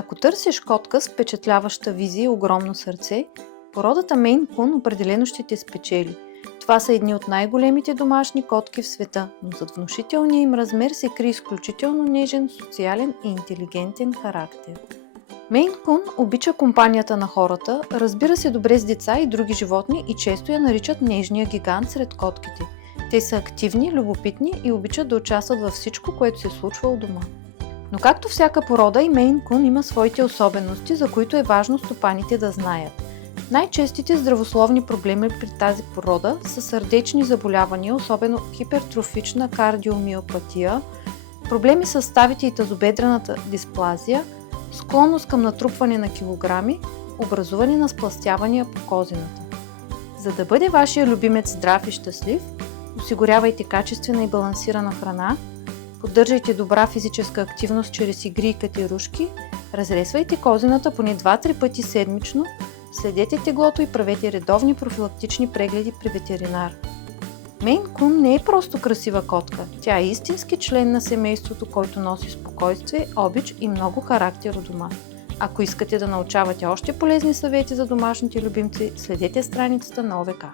Ако търсиш котка с впечатляваща визия и огромно сърце, породата Мейн Кун определено ще те спечели. Това са едни от най-големите домашни котки в света, но зад внушителния им размер се крие изключително нежен, социален и интелигентен характер. Мейн Кун обича компанията на хората, разбира се добре с деца и други животни и често я наричат нежния гигант сред котките. Те са активни, любопитни и обичат да участват във всичко, което се случва у дома. Но както всяка порода, и Мейн Кун има своите особености, за които е важно стопаните да знаят. Най-честите здравословни проблеми при тази порода са сърдечни заболявания, особено хипертрофична кардиомиопатия, проблеми с ставите и тазобедрената дисплазия, склонност към натрупване на килограми, образуване на сплъстявания по козината. За да бъде вашия любимец здрав и щастлив, осигурявайте качествена и балансирана храна, поддържайте добра физическа активност чрез игри и катерушки, разресвайте козината поне 2-3 пъти седмично, следете теглото и правете редовни профилактични прегледи при ветеринар. Мейн Кун не е просто красива котка, тя е истински член на семейството, който носи спокойствие, обич и много характер у дома. Ако искате да научавате още полезни съвети за домашните любимци, следете страницата на ОВК.